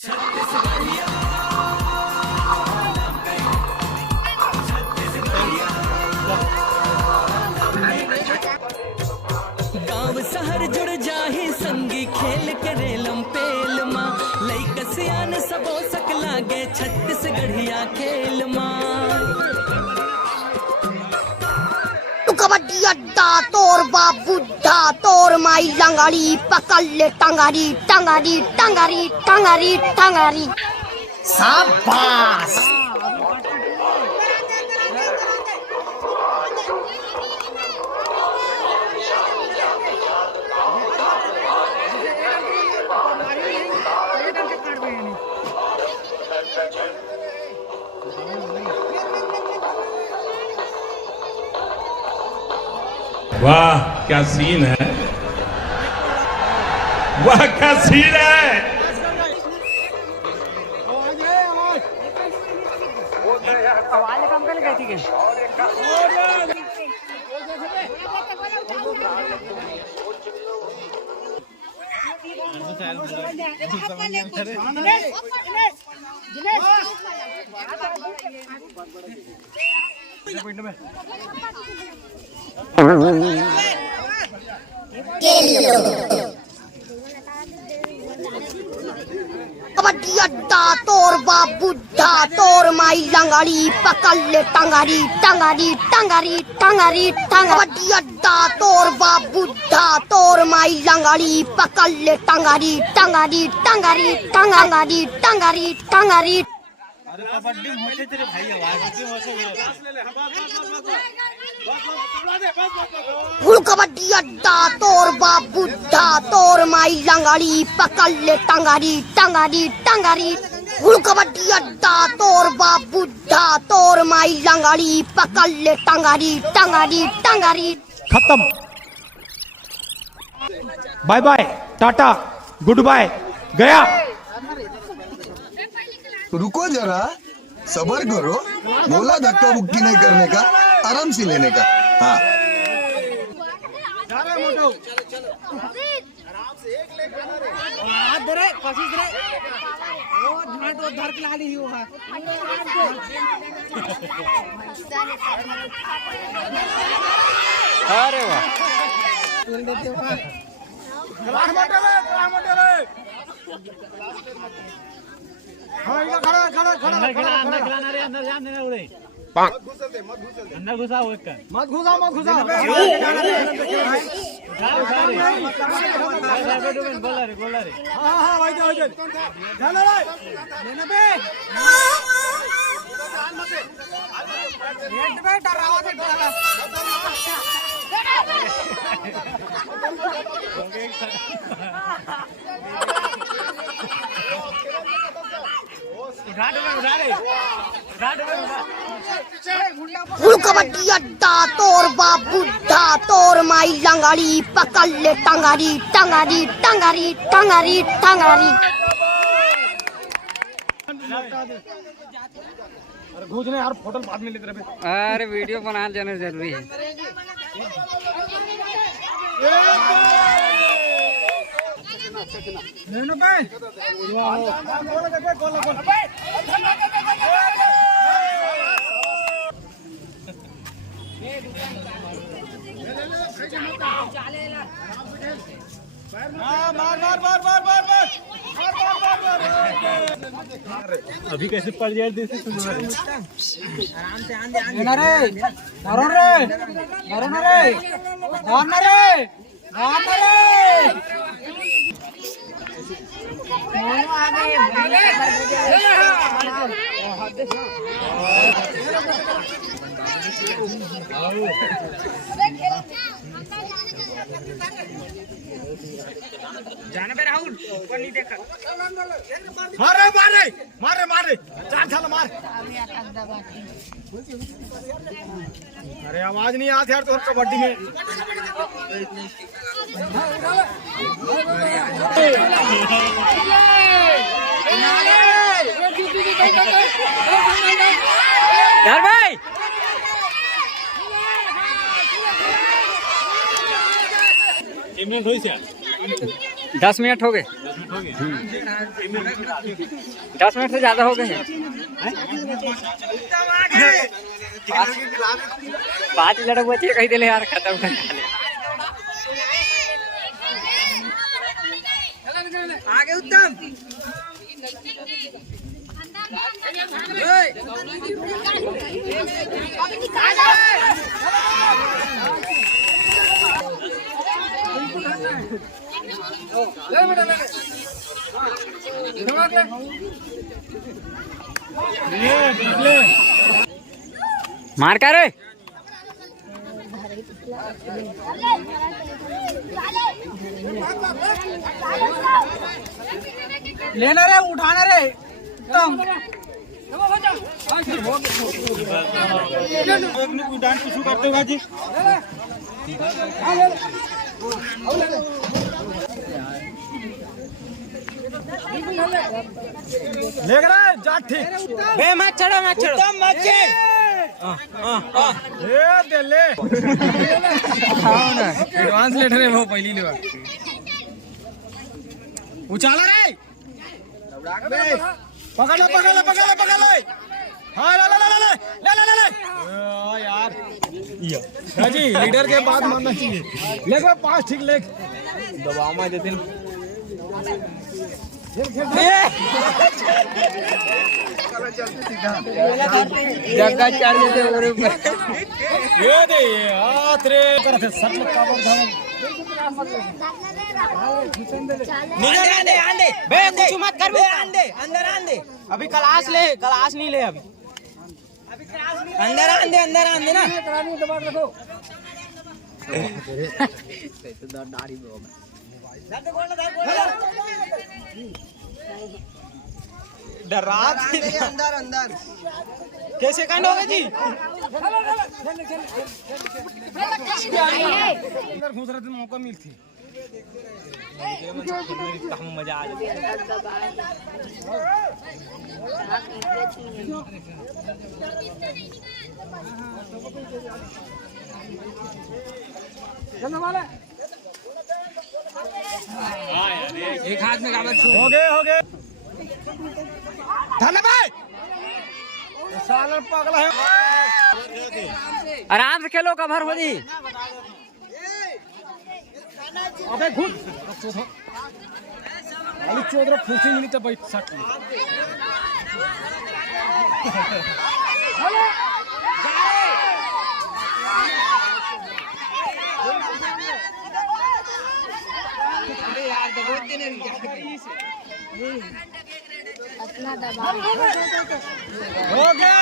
गाँव शहर जुड़ जाही संगी खेल के रेलम पेल माँ लइका सियान सबो सक लागे छत्तीसगढ़िया खेल माँ। कबड्डी अड्डा तोर बाप बुढ़ा तोर माई लंगाड़ी पकड़ ले टंगारी टंगारी टंगारी टंगारी टंगारी। शाबाश। वाह क्या सीन है, वाह क्या सीन है। आवाज कम कर गई थी कबड्डी अड्डा तोर बाप बुढ़ा तोर माई लंगाड़ी पकड़ ले टंगारी टंगारी टंगारी टंगारी टंगारी। कबड्डी अड्डा तोर बाप बुढ़ा तोर माई लंगाड़ी पकड़ ले टंगारी टंगारी टंगारी टंगारी टंगारी टंगारी। कबड्डी अड्डा तोर बाप बुढ़ा तोर माई लंगाड़ी पकड़ ले टंगारी टंगारी टंगारी। कबड्डी अड्डा तोर बाप बुढ़ा तोर माई लंगाड़ी पकड़ ले टंगारी टंगारी टंगारी। खत्म। Bye bye tata good bye गया। रुको जरा सबर करो, बोला धक्का मुक्की नहीं करने का, आराम से लेने का। हाँ अरे वाह अंदर घुसा हो एक मत घुसा बोला रे हाँ भाई चलो लेने पे कबड्डी अड्डा तोर बाप बुढ़ा तोर माई लंगाड़ी पकड़ ले टंगारी टंगारी टंगारी टंगारी टंगारी। घूसने यार फोटो बाद में लेते रहे। अरे वीडियो बनाना जाना जरूरी है। अभी कैसे पड़ जाए देश जाने पे राहुल ऊपर नहीं देखा। मारे मारे मारे मारे चार साल मार। अरे आवाज नहीं आती यार तो कबड्डी में। यार भाई इमरान होइছে 10 मिनट हो गए। 10 मिनट से ज्यादा हो गए हैं। 5 लड़क बचे कहीं दिले यार खत्म कर डाले। आगे उत्तम मार कर रे। लेना रे उठाना रे एकदम डांस शुरू करते हो जी लेग रहा है जा ठीक बे मत चढ़ो मत छे ए दे ले एडवांस लेटर है वो पहली लेवा उछाला रे पकड़ ले हाँ ले यार जी लीडर के बाद मानना चाहिए लेग में 5 ठीक लेग दबाव में देते जगह चढ़ देते और ऊपर ये दे हाथ रे करते सच में काबर धाम आंदे बे कुछ मत कर बे अंदर आंदे अभी क्लास नहीं ले अभी अंदर आंदे ना अंदर कैसे कांड होगा जी अंदर घुस रहे थे मौका मिलती मजा आ एक हाथ में कागज हो गए थाने भाई साला पागल है आराम से खेलो कवर हो जी अबे घुस अली चौधरी खुशी मिली तो बैठ सकती हो गया